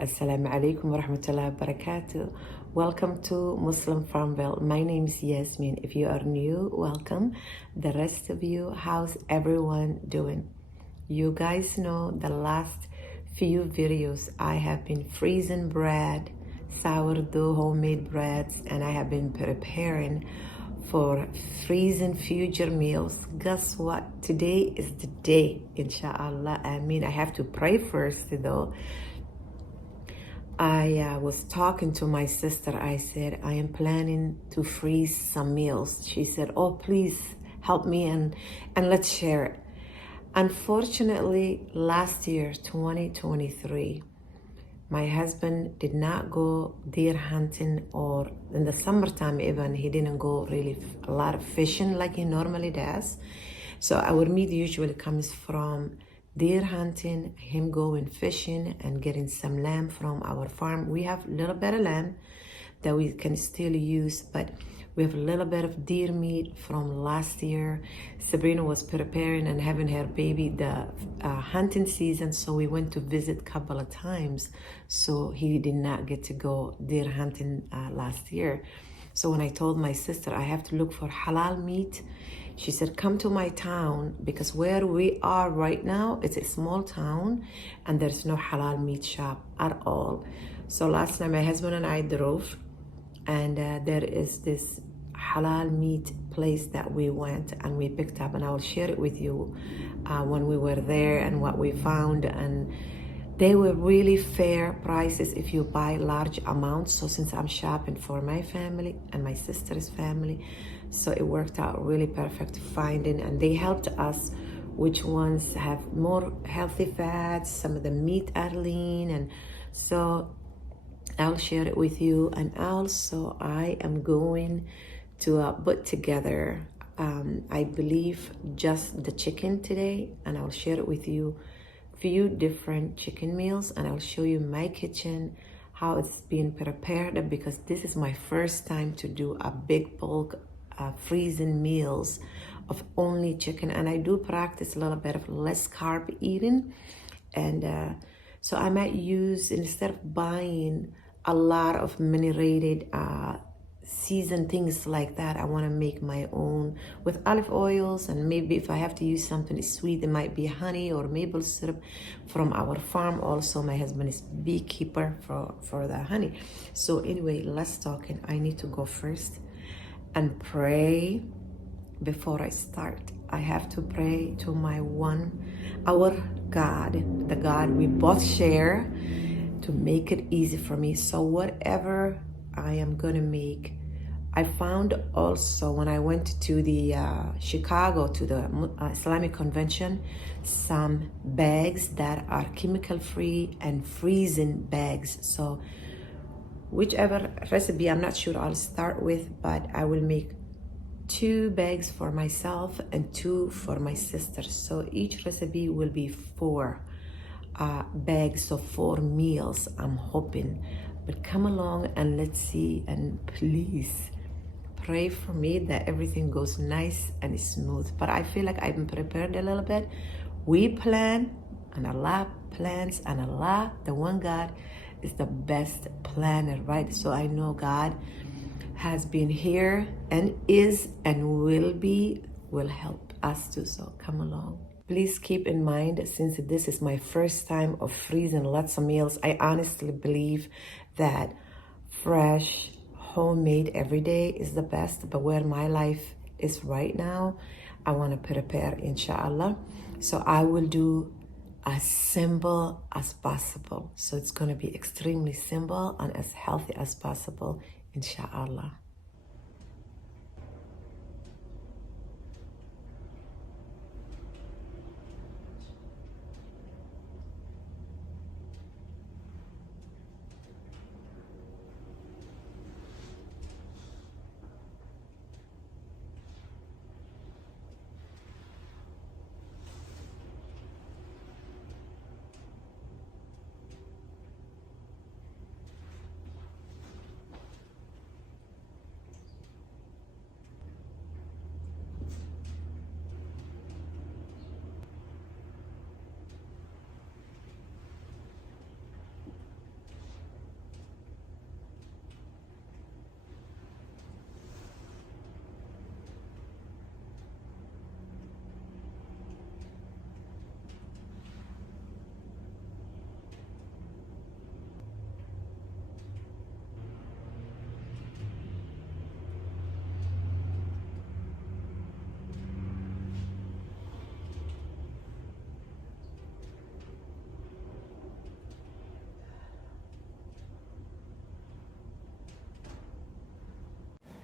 Assalamu alaikum wa rahmatullahi wa barakatuh. Welcome to Muslim Farmville. My name is Yasmin. If you are new, welcome. The rest of you, how's everyone doing? You guys know the last few videos I have been freezing bread, sourdough homemade breads, and I have been preparing for freezing future meals. Guess what? Today is the day, inshallah. I have to pray first though. I was talking to my sister. I said, I am planning to freeze some meals. She said, oh, please help me and let's share it. Unfortunately, last year, 2023, my husband did not go deer hunting, or in the summertime even, he didn't go really a lot of fishing like he normally does. So our meat usually comes from deer hunting, him going fishing and getting some lamb from our farm. We have a little bit of lamb that we can still use, but we have a little bit of deer meat from last year. Sabrina was preparing and having her baby the hunting season, so we went to visit a couple of times. So he did not get to go deer hunting last year. So when I told my sister I have to look for halal meat, she said, come to my town, because where we are right now, it's a small town and there's no halal meat shop at all. So last night my husband and I drove, and there is this halal meat place that we went and we picked up, and I will share it with you when we were there and what we found. And they were really fair prices if you buy large amounts. So since I'm shopping for my family and my sister's family, so it worked out really perfect finding, and they helped us which ones have more healthy fats, some of the meat are lean, and so I'll share it with you. And also I am going to put together I believe just the chicken today, and I'll share it with you few different chicken meals, and I'll show you my kitchen, how it's being prepared, because this is my first time to do a big bulk freezing meals of only chicken. And I do practice a little bit of less carb eating, and so I might use, instead of buying a lot of marinated seasoned things like that, I want to make my own with olive oils, and maybe if I have to use something sweet, it might be honey or maple syrup from our farm. Also, my husband is beekeeper for the honey. So anyway, let's talk, and I need to go first and pray before I start. I have to pray to our God, the God we both share, to make it easy for me. So whatever I am gonna make, I found also when I went to the Chicago to the Islamic convention, some bags that are chemical free and freezing bags. So whichever recipe, I'm not sure I'll start with, but I will make 2 bags for myself and 2 for my sister. So each recipe will be 4 bags, so 4 meals, I'm hoping. But come along and let's see, and please pray for me that everything goes nice and smooth. But I feel like I've been prepared a little bit. We plan, and Allah plans, and Allah, the one God, is the best planner, right? So I know God has been here and is and will help us too. So come along. Please keep in mind, since this is my first time of freezing lots of meals, I honestly believe that fresh, homemade every day is the best. But where my life is right now, I want to prepare, inshallah. So I will do as simple as possible. So it's going to be extremely simple and as healthy as possible, inshallah.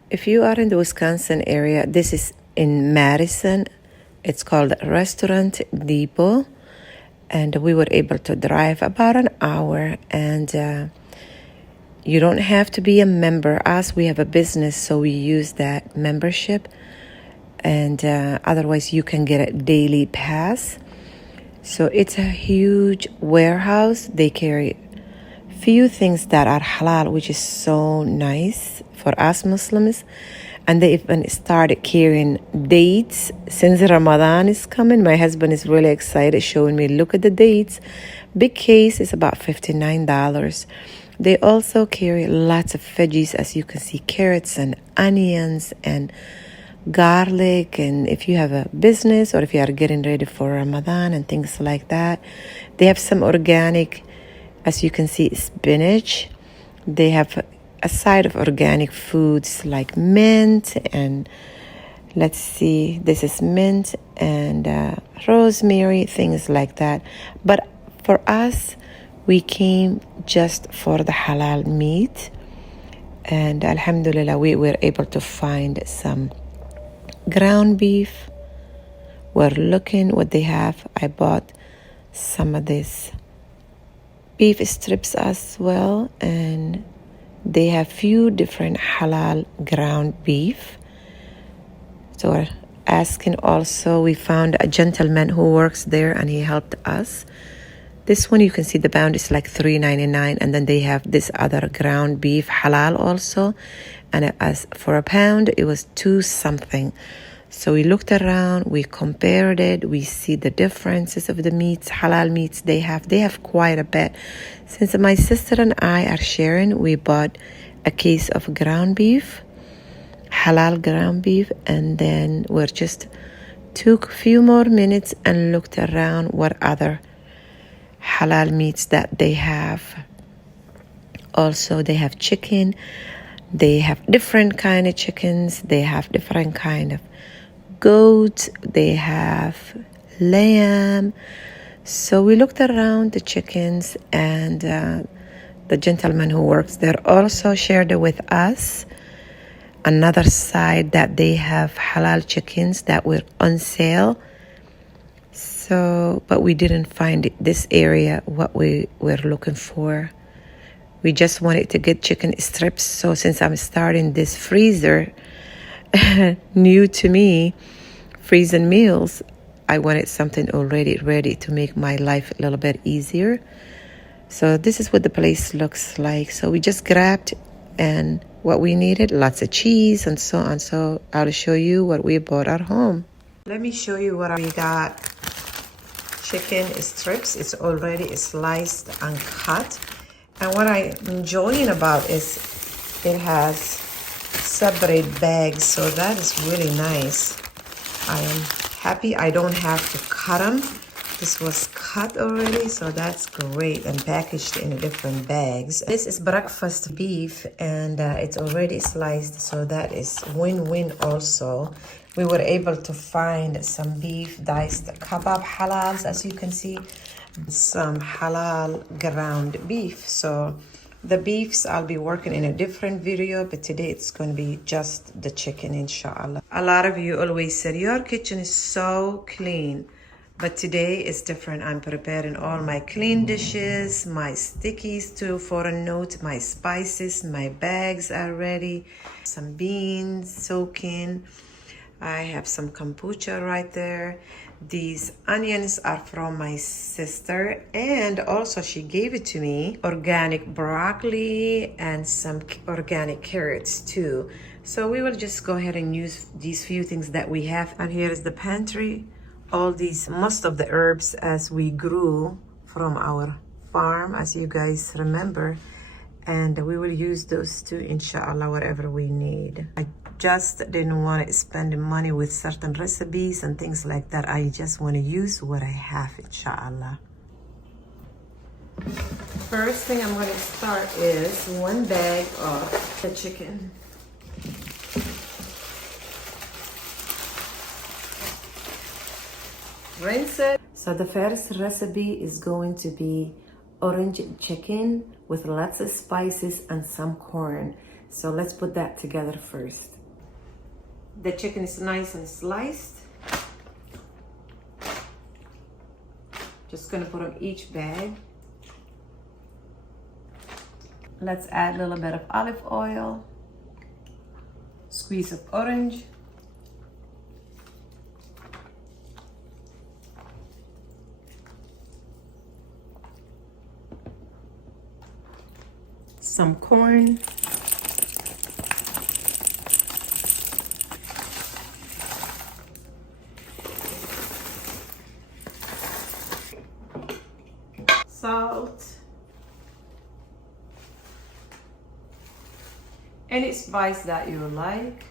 If you are in the Wisconsin area, this is in Madison. It's called Restaurant Depot. And we were able to drive about an hour. And you don't have to be a member. Us, we have a business, so we use that membership. And otherwise, you can get a daily pass. So it's a huge warehouse. They carry few things that are halal, which is so nice for us Muslims. And they even started carrying dates since Ramadan is coming. My husband is really excited, showing me, look at the dates. Big case is about $59. They also carry lots of veggies, as you can see, carrots and onions and garlic. And if you have a business or if you are getting ready for Ramadan and things like that, they have some organic, as you can see, spinach. They have a side of organic foods like mint and let's see, this is mint and rosemary, things like that. But for us, we came just for the halal meat. And alhamdulillah, we were able to find some ground beef. We're looking what they have. I bought some of this beef strips as well, and they have few different halal ground beef. So we're asking also, we found a gentleman who works there and he helped us. This one, you can see the pound is like $3.99, and then they have this other ground beef halal also, and as for a pound it was $2 something. So we looked around, we compared it, we see the differences of the meats, halal meats they have quite a bit. Since my sister and I are sharing, we bought a case of ground beef, halal ground beef, and then we just took a few more minutes and looked around what other halal meats that they have. Also, they have chicken. They have different kind of chickens. They have different kind of goat. They have lamb. So we looked around the chickens, and the gentleman who works there also shared it with us. Another side that they have halal chickens that were on sale. So, but we didn't find this area what we were looking for. We just wanted to get chicken strips. So since I'm starting this freezer, new to me, freezing meals, I wanted something already ready to make my life a little bit easier. So this is what the place looks like. So we just grabbed and what we needed, lots of cheese and so on. So I'll show you what we bought at home. Let me show you what we got. Chicken strips. It's already sliced and cut. And what I'm enjoying about is it has separate bags, so that is really nice. I am happy I don't have to cut them. This was cut already, so that's great, and packaged in different bags. This is breakfast beef, and it's already sliced, so that is win-win also. We were able to find some beef diced kebab halals, as you can see, some halal ground beef. So the beefs I'll be working in a different video, but today it's going to be just the chicken, inshallah. A lot of you always said your kitchen is so clean, but today is different. I'm preparing all my clean dishes, my stickies too for a note, my spices, my bags are ready, some beans soaking. I have some kombucha right there. These onions are from my sister, and also she gave it to me. Organic broccoli and some organic carrots too. So we will just go ahead and use these few things that we have. And here is the pantry. All these, most of the herbs as we grew from our farm, as you guys remember. And we will use those too, inshallah, whatever we need. I just didn't want to spend money with certain recipes and things like that. I just want to use what I have, inshallah. First thing I'm going to start is one bag of the chicken. Rinse it. So the first recipe is going to be orange chicken with lots of spices and some corn. So let's put that together first. The chicken is nice and sliced. Just gonna put on each bag. Let's add a little bit of olive oil, squeeze of orange, some corn, salt, any spice that you like.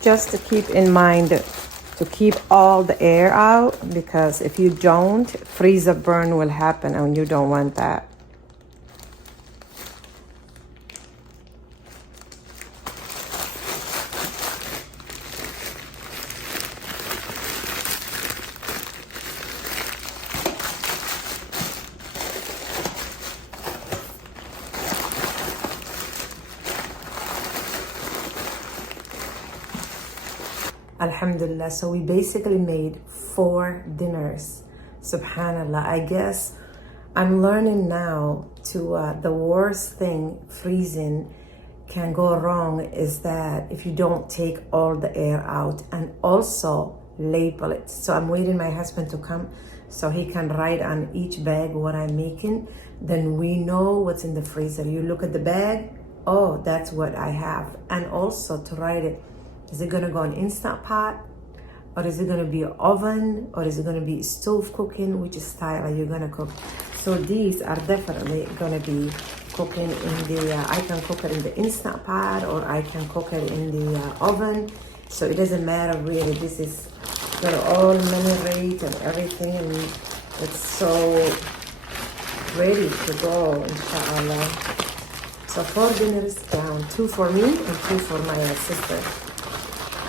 Just to keep in mind to keep all the air out, because if you don't, freezer burn will happen and you don't want that. Alhamdulillah, so we basically made 4 dinners. Subhanallah, I guess I'm learning now to the worst thing freezing can go wrong is that if you don't take all the air out, and also label it. So I'm waiting my husband to come so he can write on each bag what I'm making. Then we know what's in the freezer. You look at the bag, oh, that's what I have. And also to write it. Is it gonna go in Instant Pot? Or is it gonna be an oven? Or is it gonna be stove cooking? Which style are you gonna cook? So these are definitely gonna be cooking in the, I can cook it in the Instant Pot, or I can cook it in the oven. So it doesn't matter really. This is gonna all marinate and everything, and it's so ready to go, inshallah. So 4 dinners down, 2 for me and 2 for my sister.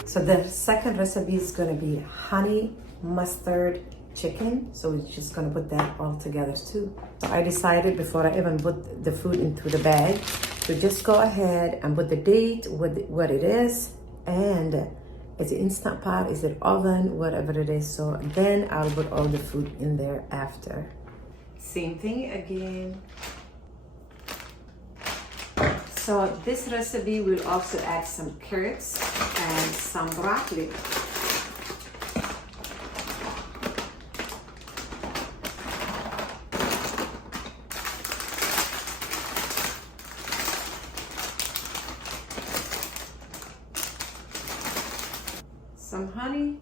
So the second recipe is gonna be honey mustard chicken. So we're just gonna put that all together too. So I decided before I even put the food into the bag to just go ahead and put the date, what it is, and is it Instant Pot, is it oven, whatever it is. So then I'll put all the food in there after. Same thing again. So this recipe will also add some carrots and some broccoli. Some honey.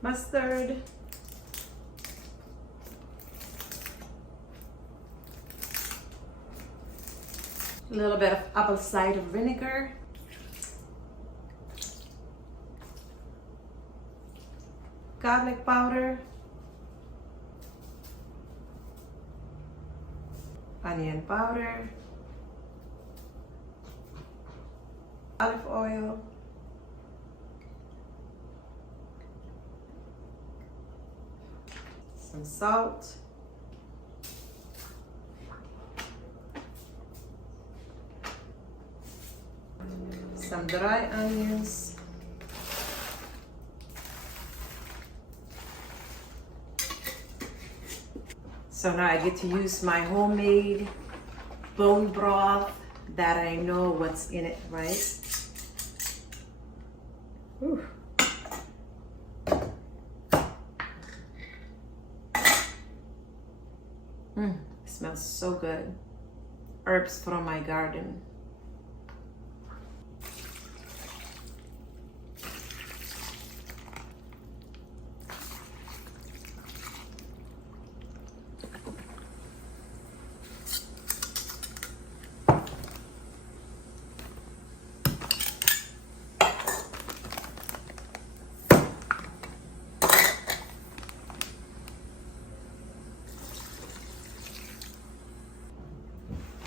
Mustard, a little bit of apple cider vinegar, garlic powder, onion powder, olive oil, some salt, some dry onions, so now I get to use my homemade bone broth that I know what's in it, right? Whew. It smells so good. Herbs from my garden.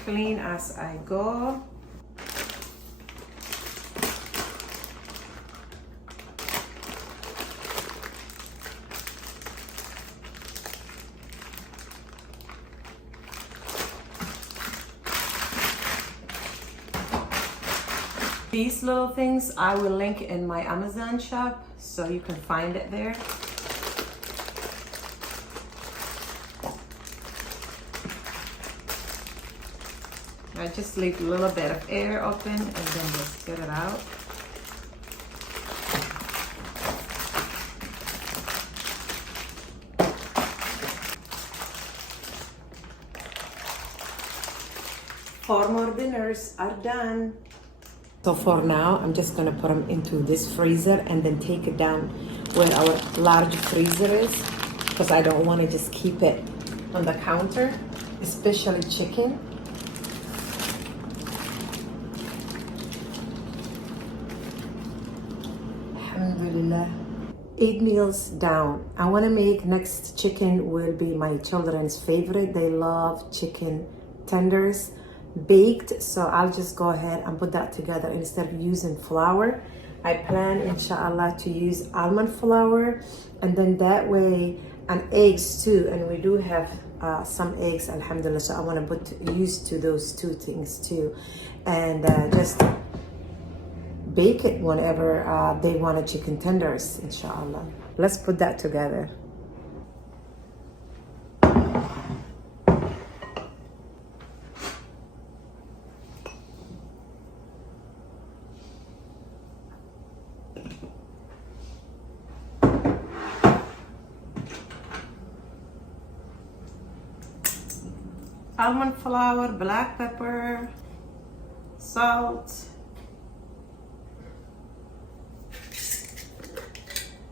clean as I go. These little things I will link in my Amazon shop so you can find it there. I just leave a little bit of air open and then just get it out. Four more dinners are done. So for now, I'm just gonna put them into this freezer and then take it down where our large freezer is, because I don't wanna just keep it on the counter, especially chicken. Alhamdulillah. 8 meals down. I wanna make next chicken will be my children's favorite. They love chicken tenders. Baked, so I'll just go ahead and put that together instead of using flour. I plan inshallah to use almond flour, and then that way, and eggs too, and we do have some eggs, alhamdulillah, so I want to put used to those two things too, and just bake it whenever they want a chicken tenders, inshallah. Let's put that together. Almond flour, black pepper, salt.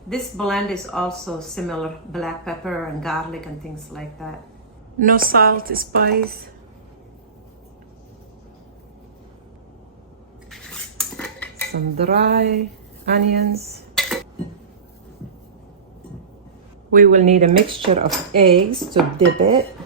This blend is also similar, black pepper and garlic and things like that. No salt, spice. Some dry onions. We will need a mixture of eggs to dip it.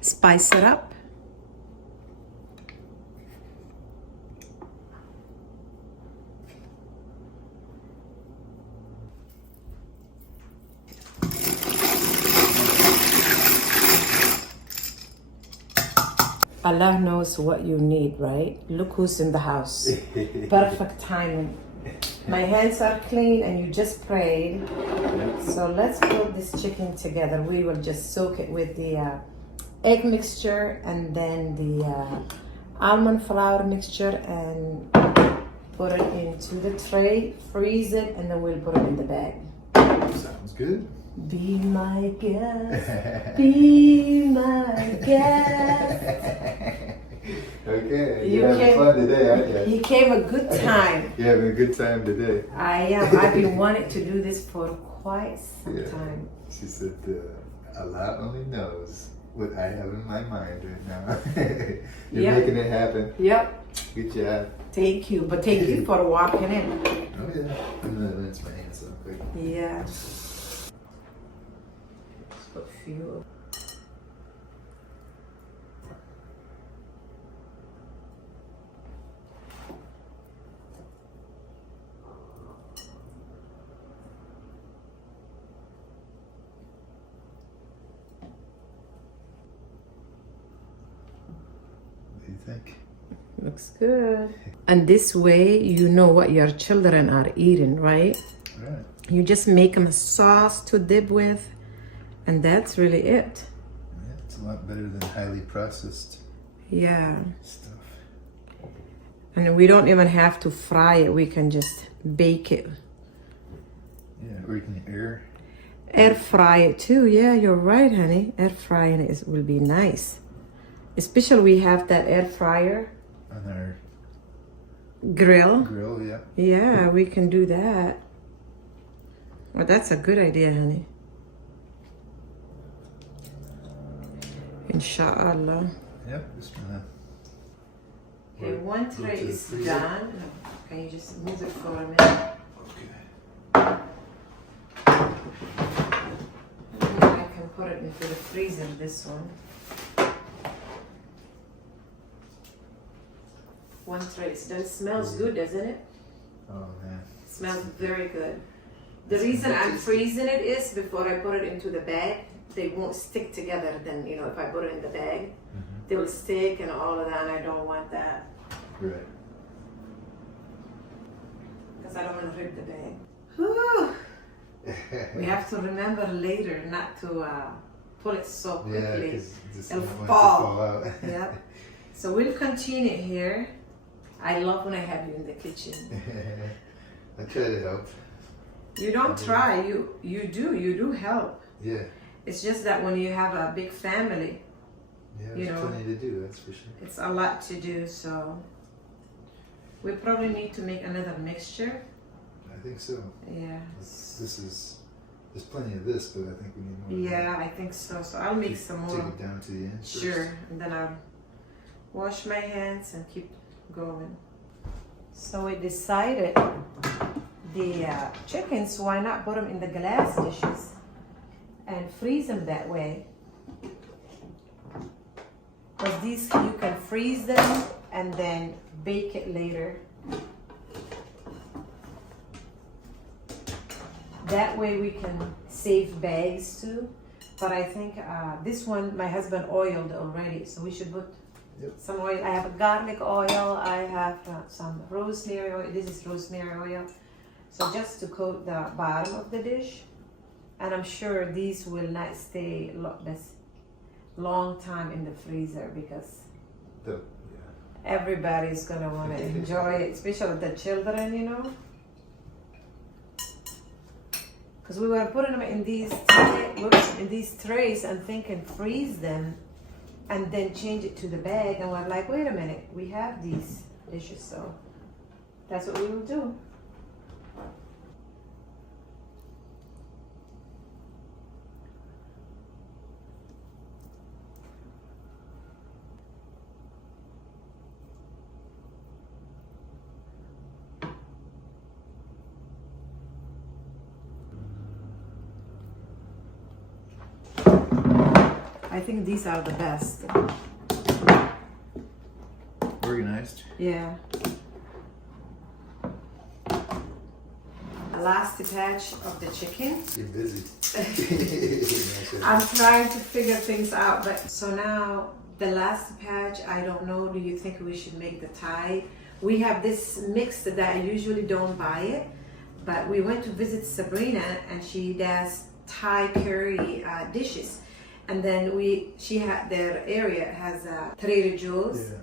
Spice it up. Allah knows what you need, right? Look who's in the house. Perfect timing. My hands are clean and you just prayed. So let's put this chicken together. We will just soak it with the egg mixture and then the almond flour mixture and put it into the tray, freeze it, and then we'll put it in the bag. Sounds good. Be my guest, be my guest. Okay, you're having fun today, aren't you? You came a good time. You're having a good time today. I am. I've been wanting to do this for quite some time. She said, Allah only knows what I have in my mind right now. You're making it happen. Yep. Good job. Thank you. But thank you for walking in. Oh yeah. I'm gonna rinse my hands so quick. Yeah. Let's put fuel. Think? Looks good. And this way you know what your children are eating, right? Right. You just make them a sauce to dip with, and that's really it. Yeah, it's a lot better than highly processed stuff. And we don't even have to fry it. We can just bake it. Yeah, or you can air fry it too. Yeah, you're right, honey. Air frying it will be nice. Especially we have that air fryer on our grill. Grill, yeah. Yeah, we can do that. Well, that's a good idea, honey. Inshallah. Yep, just gonna. Okay, one tray to the is freezer. done. Can you just move it for a minute? Okay. And then I can put it into the freezer, this one. One tray is done. It smells good, doesn't it? Oh man. It smells very good. The reason I'm freezing it is before I put it into the bag, they won't stick together. Then, you know, if I put it in the bag, they will stick and all of that, and I don't want that. Right. Because I don't want to rip the bag. Whew. We have to remember later not to pull it so Yeah, quickly. because It'll don't want it to fall. fall out. Yep. So we'll continue here. I love when I have you in the kitchen. I try to help. You don't try, you do help. Yeah. It's just that when you have a big family, Yeah, you there's know, plenty to do, that's for sure. it's a lot to do, so we probably need to make another mixture. I think so. Yeah. There's plenty of this, but I think we need more. Yeah, I think so. So I'll make some Take more. it down to the end first. Sure, and then I'll wash my hands and keep going. So we decided the chickens, why not put them in the glass dishes and freeze them that way? Because these, you can freeze them and then bake it later. That way we can save bags too. But I think this one, my husband oiled already, so we should put some oil. I have a garlic oil, I have some rosemary oil. This is rosemary oil. So just to coat the bottom of the dish. And I'm sure these will not stay long time in the freezer because everybody's gonna want to enjoy it, especially the children, you know. Because we were putting them in these trays and thinking freeze them and then change it to the bag, and we're like, wait a minute, we have these dishes, so that's what we will do. I think these are the best. Organized. Yeah. A last batch of the chicken. You're busy. I'm trying to figure things out, but so now the last batch, I don't know, do you think we should make the Thai? We have this mix that I usually don't buy it, but we went to visit Sabrina and she does Thai curry dishes. And then she had, their area has Trader Joe's. Yeah.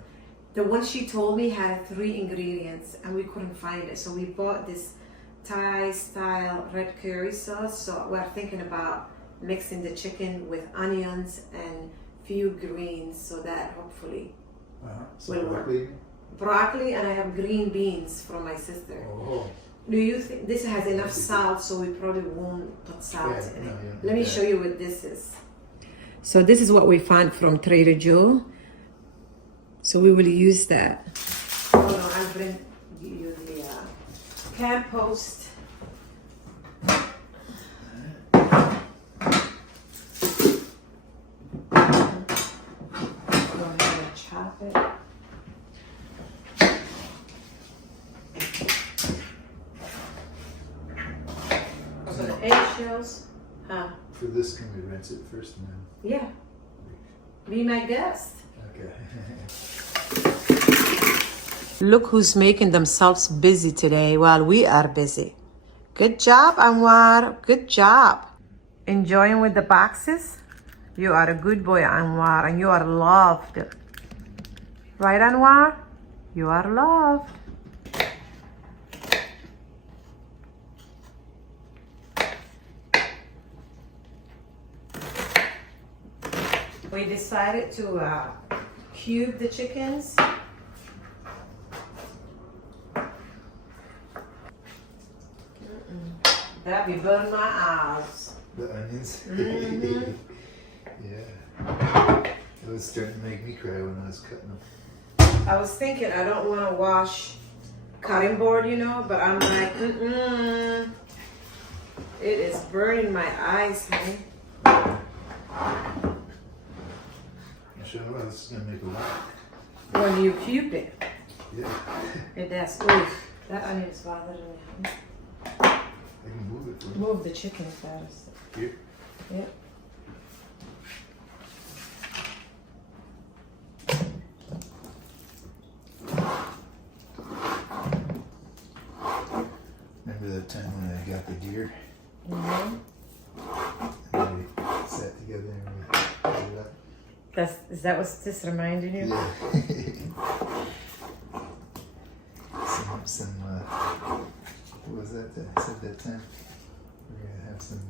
The one she told me had 3 ingredients and we couldn't find it. So we bought this Thai style red curry sauce. So we're thinking about mixing the chicken with onions and few greens so that hopefully So will work. broccoli? Broccoli, and I have green beans from my sister. Oh. Do you think this has enough salt so we probably won't put salt Yeah, in it? no, yeah, Let me yeah. show you what this is. So this is what we found from Trader Joe. So we will use that. Hold on, I'll bring you the pan post. Go ahead and chop it. So the eggshells, For this, can we rinse it first and then? yeah, be my guest. Okay. Look who's making themselves busy today while we are busy. Good job, Anwar. Good job. Enjoying with the boxes? You are a good boy, Anwar, and you are loved. Right, Anwar? You are loved. We decided to cube the chickens. That be burn my eyes. The onions. Mm-hmm. Yeah. It was starting to make me cry when I was cutting them. I was thinking I don't want to wash cutting board, you know, but I'm like, it is burning my eyes, honey. Sure, well, this is gonna make a lot. When you cube it, Yeah. it does. Oof, that onion is bothering me, honey. I can move it. For you. Move the chicken first. Here. Yep. Remember that time when I got the deer? Mm-hmm. And we sat together and we cut it up? Is that what this reminded you? Yeah. What was that I said that time? We're gonna have some,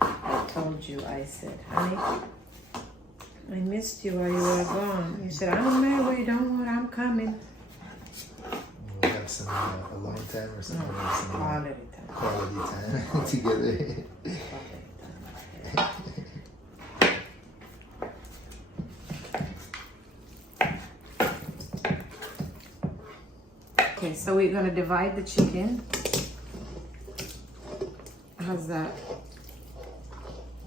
I told you, I said, honey, I missed you while you were gone. You said, I'm on my way, don't worry, I'm coming. we'll have some alone time or something. Or some Quality time. quality time together. Quality time. Okay, so we're gonna divide the chicken. How's that?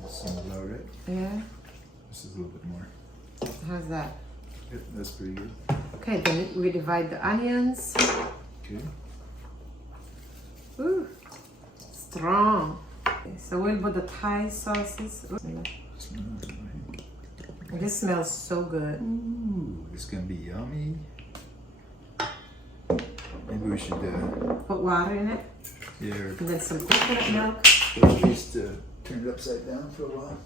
That's some about right. Yeah? This is a little bit more. How's that? Yep, that's pretty good. Okay, then we divide the onions. Okay. Ooh, strong. Okay, so we'll put the Thai sauces. This smells so good. Ooh, it's gonna be yummy. Maybe we should Put water in it, yeah, and then some coconut milk. or at least turn it upside down for a while.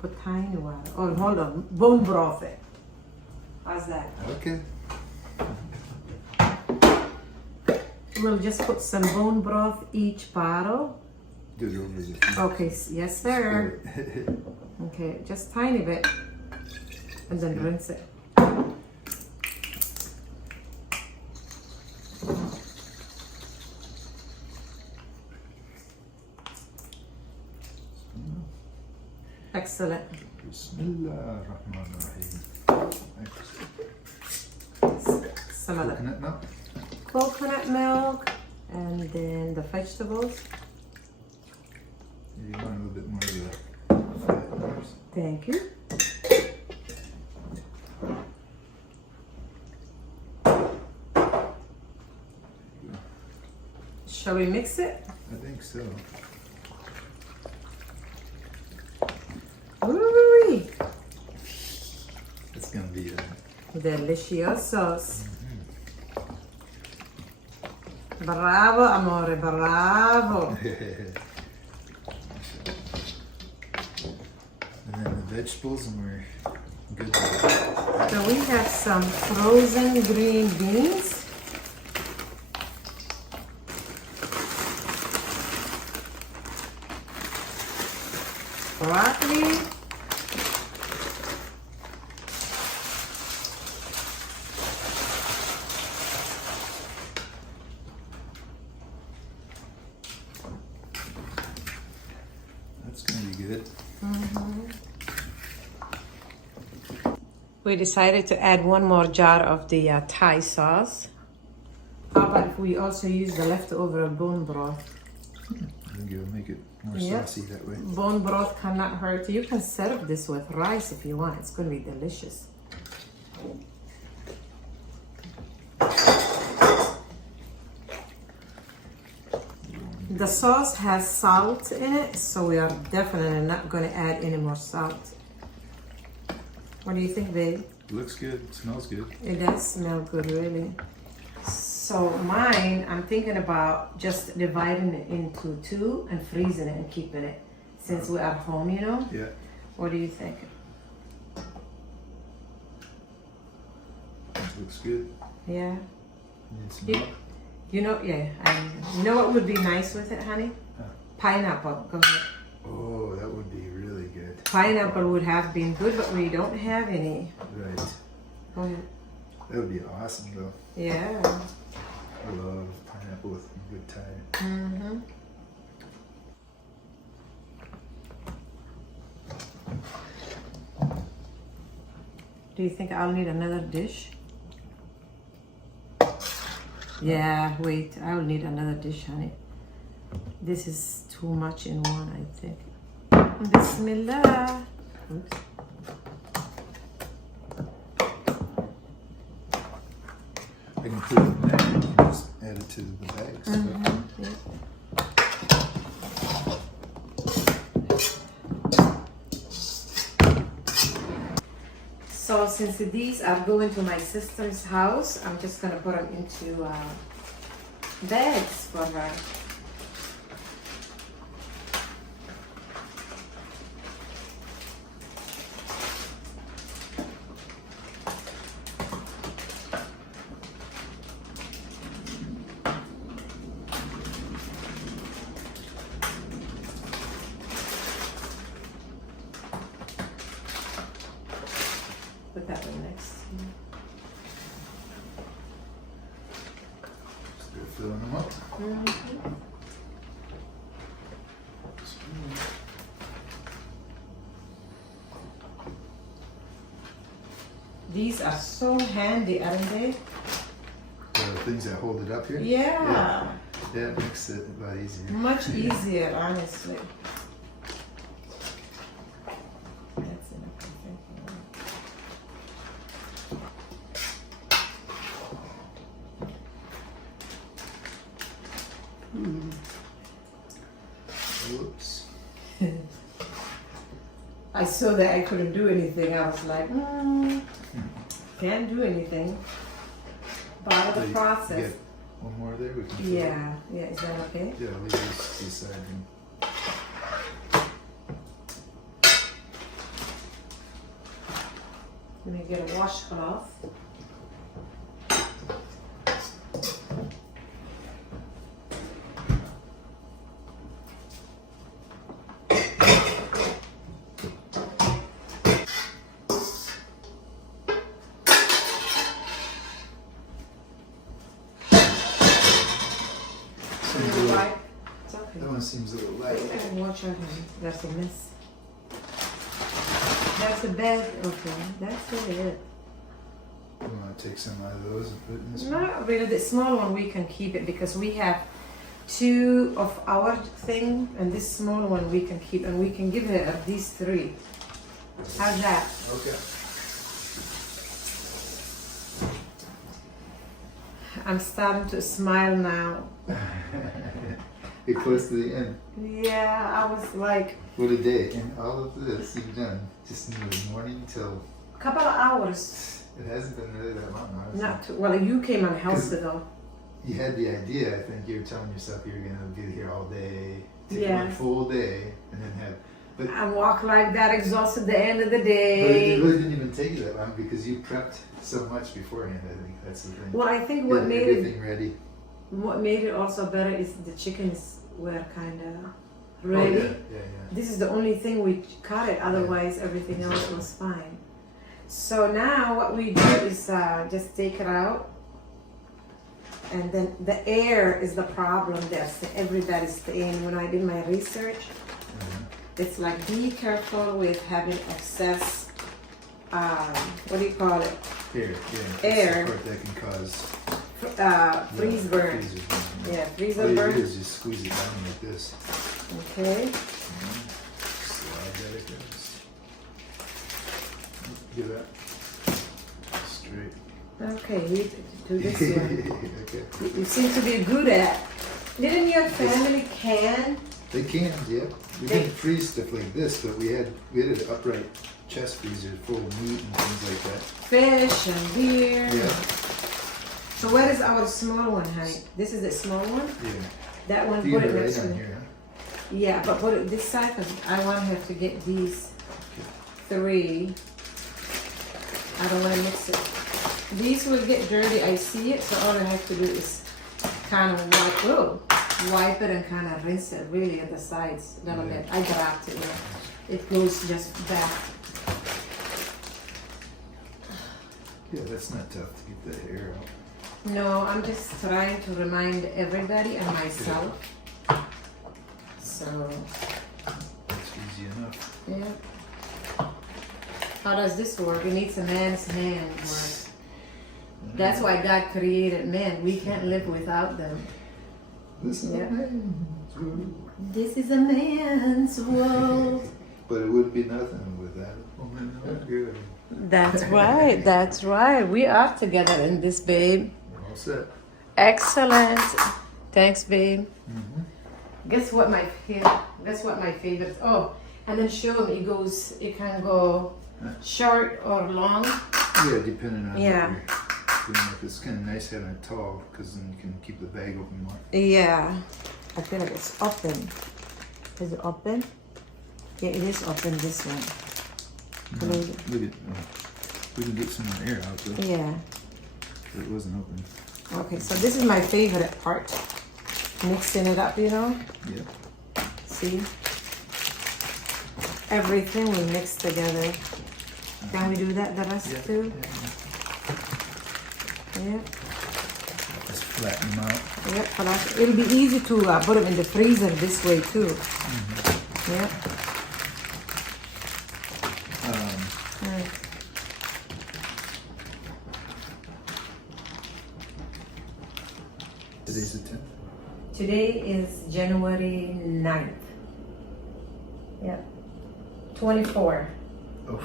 Put tiny water. Oh, hold on. Bone broth it. How's that? Okay. We'll just put some bone broth each bottle. Do it over the Okay, yes sir. Okay, just tiny bit. And then rinse it. Excellent. Bismillahirrahmanirrahim. Some of the Coconut milk. coconut milk and then the vegetables. You want a little bit more of the fat first. Thank you. Shall we mix it? I think so. Ooh, It's gonna be deliciosos. Bravo, amore, bravo. And then the vegetables, and we're good. So we have some frozen green beans. Broccoli. That's gonna be good. We decided to add one more jar of the Thai sauce. How about if we also use the leftover bone broth? I think it'll make it more Yep. saucy that way. Bone broth cannot hurt. You can serve this with rice if you want. It's going to be delicious. The sauce has salt in it, so we are definitely not going to add any more salt. What do you think, babe? Looks good. Smells good. It does smell good, really. So mine, I'm thinking about just dividing it into two and freezing it and keeping it since we're at home, you know? Yeah. What do you think? Looks good. Yeah. Need some You, milk. you know, yeah. You know what would be nice with it, honey? Huh. Pineapple. Go ahead. Oh, that would be really good. Pineapple would have been good, but we don't have any. Right. Go ahead. That would be awesome, though. Yeah. I love pineapple with good Thai. Mm-hmm. Do you think I'll need another dish? Yeah, wait, I'll need another dish, honey. This is too much in one, I think. Bismillah. Oops. I can put it back and just add it to the bags. Yeah. So since these are going to my sister's house, I'm just gonna put them into bags for her. Put that one next. Start filling them up. These are so handy, aren't they? The things that hold it up here? Yeah. Yeah, it makes it a lot easier. Much easier, honestly. That's enough, I think. Whoops. I saw that I couldn't do anything. I was like, can't do anything. Part of So the you process. get one more there? We can fill it. Yeah, is that okay? Yeah, leave this to the side. Let me get a washcloth. It's okay. That one seems a little light. Watch out, honey. That's a mess. That's a bad. Okay, that's it. You want to take some out of those and put in this one? Not really. The small one we can keep it because we have two of our thing, and this small one we can keep, and we can give her these three. How's that? Okay. I'm starting to smile now. Get close to the end. Yeah, I was like What a day. And all of this you've done just in the morning till... a couple of hours. It hasn't been really that long, honestly. Not too, well, you came and helped it though. You had the idea, I think you were telling yourself you were going to be here all day, take Yeah. one full day, and then have... But, I walk like that, exhausted the end of the but day. it really didn't even take you that long because you prepped so much beforehand, I think that's the thing. Well, I think Get everything ready. what made it also better is the chickens were kind of Oh, ready. yeah. This is the only thing we cut it, otherwise everything else was fine. So now what we do is just take it out, and then the air is the problem that's everybody's saying. When I did my research, it's like be careful with having excess, what do you call it? Here, Air. That's the part that can cause Freeze burn. freezers burn. Yeah, All freezer you burn. do is just squeeze it down like this. Okay. Slide that across. Give that straight. Okay, you do this one. Okay. You seem to be good at. Didn't your family can? They can, yeah. We didn't freeze stuff like this, but we had an upright chest freezer full of meat and things like that. Fish and beer. Yeah. So what is our small one, honey? This is the small one? Yeah. That one, You put got it it next right to on me. here, Yeah, but put it this side because I want her to get these three. I don't want to mix it. These will get dirty, I see it, so all I have to do is kind of wipe it and kind of rinse it really at the sides a little bit. I dropped it now. It goes just back. Yeah, that's not tough to get that air out. No, I'm just trying to remind everybody and myself. So, That's easy enough. yeah. How does this work? It needs a man's hand work. That's why God created men. We can't live without them. This is a man's world. This is a man's world. But it would be nothing without a woman or girl. That's right. That's right. We are together in this, babe. We're all set. Excellent. Thanks, babe. Mm-hmm. Guess what my favorite? Oh, and then show him it can go short or long. Yeah, depending on Yeah. what you're doing. It's kind of nice having it tall because then you can keep the bag open more. Yeah. I feel like it's open. Is it open? Yeah, it is open, this one. Close it. Look at, we can get some air out though. Yeah. But it wasn't open. Okay, so this is my favorite part. Mixing it up, you know? Yeah. See? Everything we mix together. Can we do that the rest too? Yeah. Just flatten them out. Yep, it'll be easy to put them in the freezer this way too. Mm-hmm. Yeah. Today's the 10th. Today is January 9th. Yep. 24. Oh.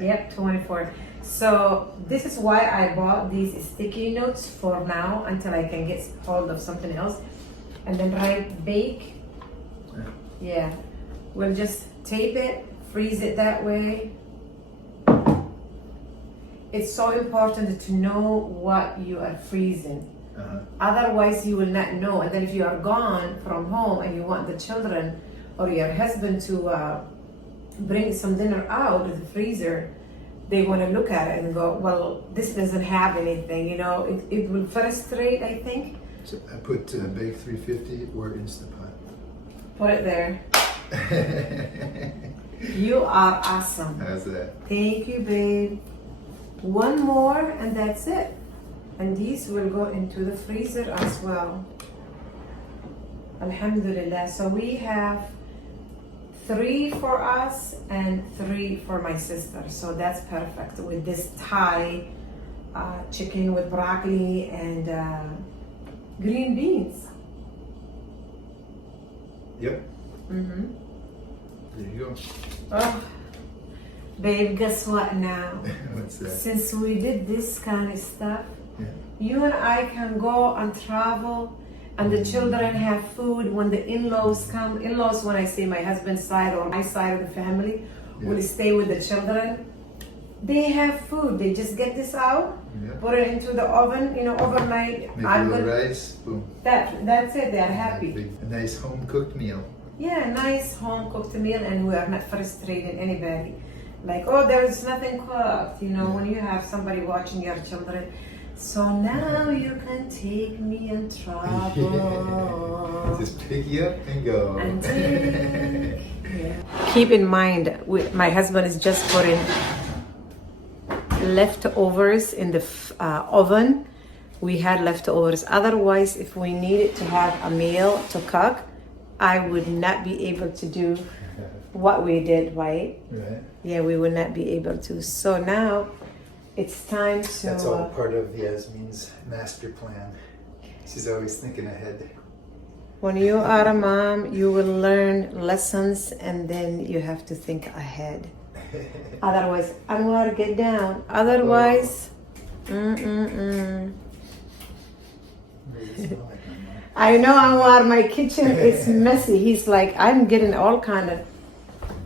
Yep, 24. So this is why I bought these sticky notes for now until I can get hold of something else. And then write bake. Yeah. We'll just tape it, freeze it that way. It's so important to know what you are freezing. Otherwise you will not know. And then if you are gone from home and you want the children or your husband to bring some dinner out of the freezer, they want to look at it and go, well, this doesn't have anything, you know. It will frustrate, I think. So I put bake 350 or Instapot. Put it there. You are awesome. How's that? Thank you, babe. One more and that's it. And these will go into the freezer as well. Alhamdulillah. So we have 3 for us and 3 for my sister. So that's perfect with this Thai chicken with broccoli and green beans. Yep. Mm-hmm. There you go. Oh, babe, guess what now? What's that? Since we did this kind of stuff, Yeah. you and I can go and travel, and the children have food when the in-laws come. In-laws, when I say my husband's side or my side of the family, will stay with the children. They have food. They just get this out, put it into the oven, you know, overnight. Make a little rice, boom. That's it. They're happy. A nice home-cooked meal. Yeah, nice home-cooked meal, and we are not frustrating anybody. Like, oh, there's nothing cooked, you know, when you have somebody watching your children. So now you can take me and travel. Just pick you up and go. And keep in mind, my husband is just putting leftovers in the oven. We had leftovers. Otherwise, if we needed to have a meal to cook, I would not be able to do what we did, right? Right. Yeah, we would not be able to. So now it's time to... That's all part of Yasmin's master plan. She's always thinking ahead. When you are a mom, you will learn lessons and then you have to think ahead. Otherwise, Anwar, get down. Otherwise, I know, Anwar, my kitchen is messy. He's like, I'm getting all kind of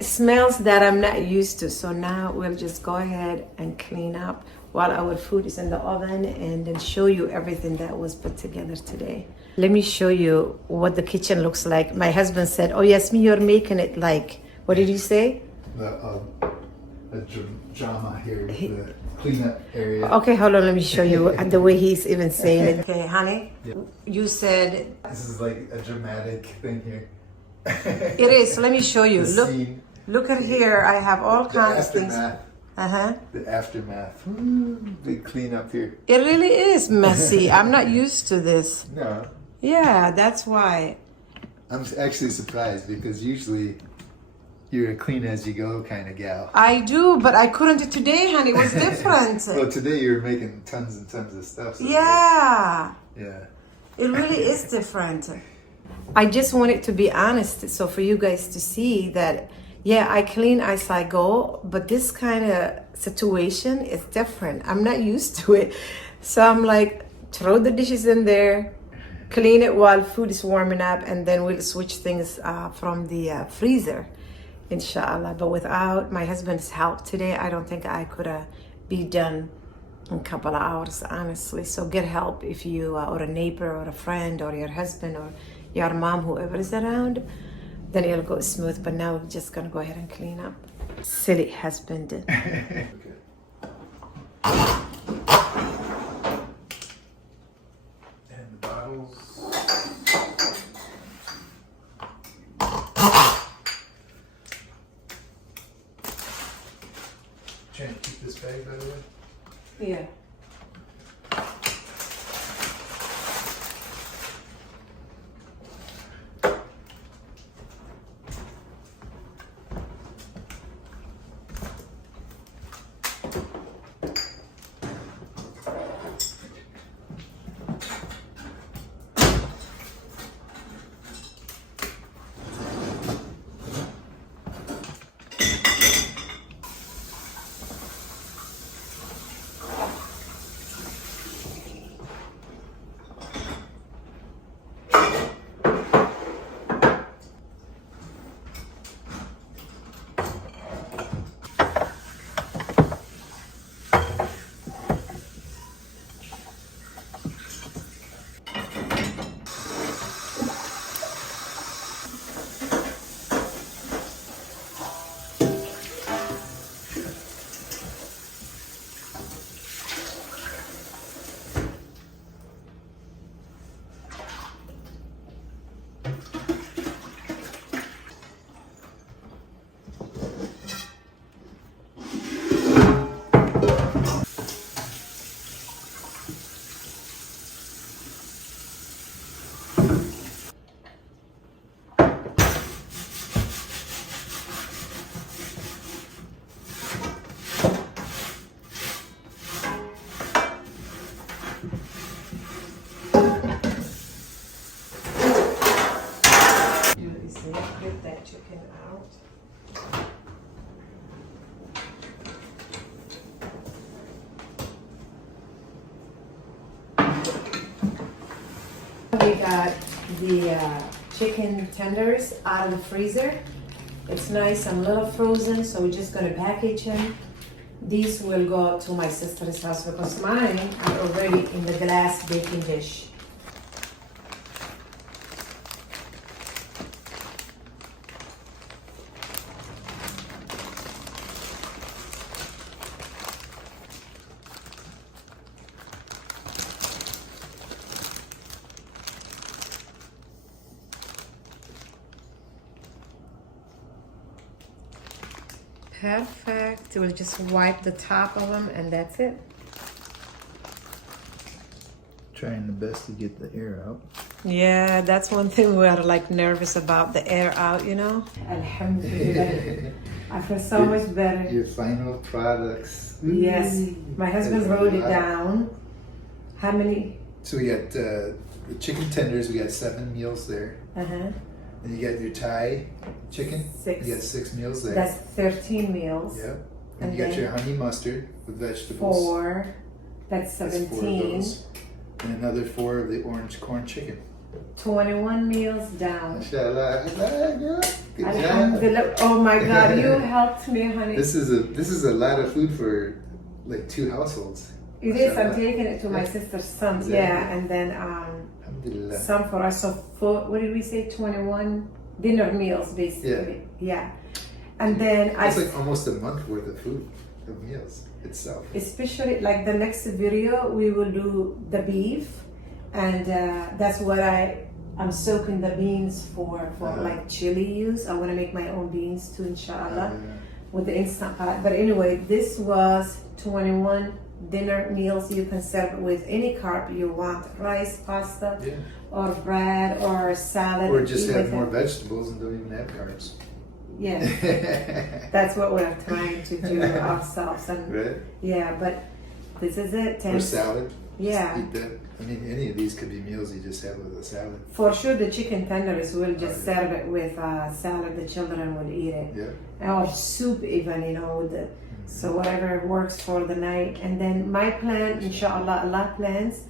smells that I'm not used to. So now we'll just go ahead and clean up while our food is in the oven and then show you everything that was put together today. Let me show you what the kitchen looks like. My husband said, oh, Yasmin, you're making it like, what did you say? The drama here with the cleanup area. Okay, hold on, let me show you the way he's even saying it. Okay, honey, you said... This is like a dramatic thing here. It is, let me show you. Look at here, I have all kinds of things. The aftermath. Big cleanup here. It really is messy. I'm not used to this. You're a clean as you go kind of gal. I do, but I couldn't today, honey. It was different. Well, today you're making tons and tons of stuff. So Yeah. Yeah. It really is different. I just wanted to be honest, so for you guys to see that, yeah, I clean as I go, but this kind of situation is different. I'm not used to it. So I'm like, throw the dishes in there, clean it while food is warming up, and then we'll switch things from the freezer, inshallah. But without my husband's help today, I don't think I could be done in a couple of hours, honestly. So get help if you, or a neighbor, or a friend, or your husband, or your mom, whoever is around, then it'll go smooth. But now we're just gonna go ahead and clean up. Silly husband. Okay. And the bottles. Trying to keep this bag, by the way. Yeah. Get that chicken out. We got the chicken tenders out of the freezer. It's nice and little frozen, so we're just gonna package them. These will go to my sister's house because mine are already in the glass baking dish. Perfect. We'll just wipe the top of them and that's it. Trying the best to get the air out. Yeah, that's one thing we're like nervous about, the air out, you know? Alhamdulillah. I feel so much better. Your final products. Yes. My husband wrote it down. How many? So we got the chicken tenders. We got 7 meals there. Uh-huh. And you got your Thai chicken. 6. You got 6 meals there. That's 13 meals. Yep. And you got your honey mustard with vegetables. 4. That's 17. That's 4 of those. And another 4 of the orange corn chicken. 21 meals down. Mashallah. Good job. Alhamdulillah. Oh my God, you helped me, honey. This is a lot of food for like 2 households. It is. I'm taking it to my sister's son. Exactly. Yeah, and then some for us. So what did we say? 21 dinner meals, basically. Yeah. And then it's like almost a month worth of food, of meals itself. Especially like the next video, we will do the beef, and that's what I'm soaking the beans for like chili use. I want to make my own beans too, inshallah, with the instant pot. But anyway, this was 21 dinner meals. You can serve with any carb you want, rice, pasta, or bread, or salad, or just have more vegetables and don't even have carbs. Yes, that's what we're trying to do ourselves. And Right? yeah, but this is it. Or salad. Yeah. Just eat that. I mean, any of these could be meals you just have with a salad. For sure, the chicken tenders, we'll just yeah. serve it with salad. The children will eat it. Yeah. Or soup even, you know. So whatever works for the night. And then my plan, inshallah, Allah plans,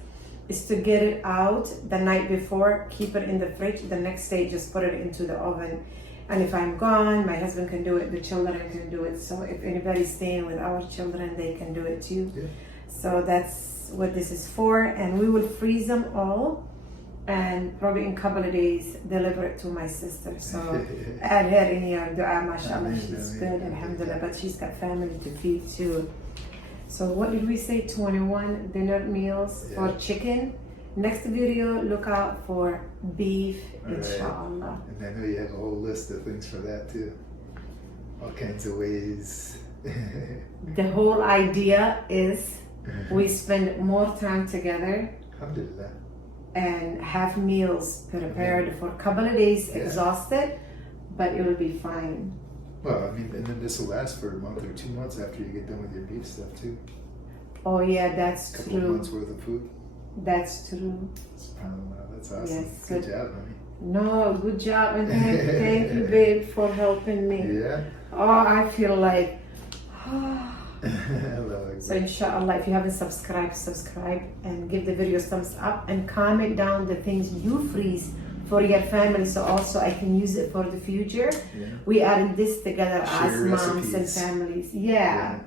is to get it out the night before, keep it in the fridge. The next day, just put it into the oven. And if I'm gone, my husband can do it, the children can do it. So if anybody's staying with our children, they can do it too. Yeah. So that's what this is for. And we will freeze them all and probably in a couple of days deliver it to my sister. So add her in your dua, mashallah. She's good, alhamdulillah, but she's got family to feed too. So what did we say? 21 dinner meals for chicken. Next video, look out for beef, inshallah. And I know you have a whole list of things for that too. All kinds of ways. The whole idea is we spend more time together. Alhamdulillah. And have meals prepared for a couple of days, exhausted, but it will be fine. Well, I mean, and then this will last for a month or 2 months after you get done with your beef stuff too. Oh yeah, that's a couple true. Of months worth of food. That's true. SubhanAllah, that's awesome. Yes, good job, honey. No, good job, and thank you, babe, for helping me. Yeah. Oh, I feel like. Hello. So inshallah, if you haven't subscribed, subscribe and give the video thumbs up and comment down the things you freeze for your family, so also I can use it for the future. Yeah. We are in this together as moms recipes. and families. Yeah,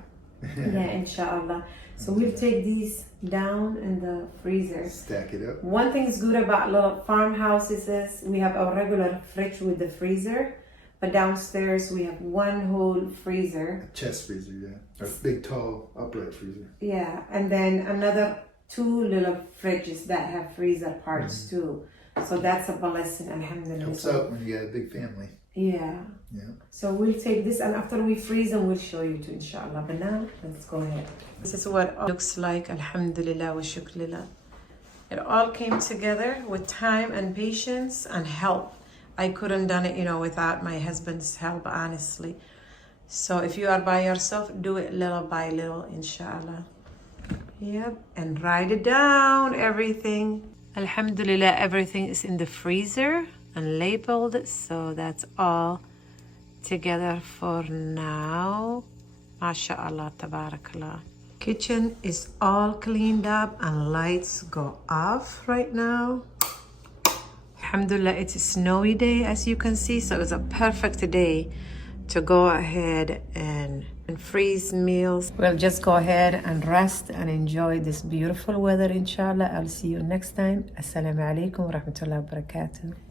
inshallah. So we'll take these down in the freezer. Stack it up. One thing is good about little farmhouses is we have a regular fridge with the freezer, but downstairs we have one whole freezer. A chest freezer, yeah. Or a big, tall, upright freezer. Yeah, and then another 2 little fridges that have freezer parts too. So that's a blessing, alhamdulillah. Helps out when you got a big family. Yeah. Yeah. So we'll take this, and after we freeze them, we'll show you too, inshallah. But now, let's go ahead. This is what it looks like, alhamdulillah wa shukrulillah. It all came together with time and patience and help. I couldn't done it, without my husband's help, honestly. So if you are by yourself, do it little by little, inshallah. Yep, and write it down, everything. Alhamdulillah, everything is in the freezer and labeled, so that's all together for now. MashaAllah, tabarakallah. Kitchen is all cleaned up and lights go off right now. Alhamdulillah, it's a snowy day, as you can see, so it's a perfect day to go ahead and freeze meals. We'll just go ahead and rest and enjoy this beautiful weather, inshallah. I'll see you next time. Assalamu alaikum wa rahmatullahi wa barakatuh.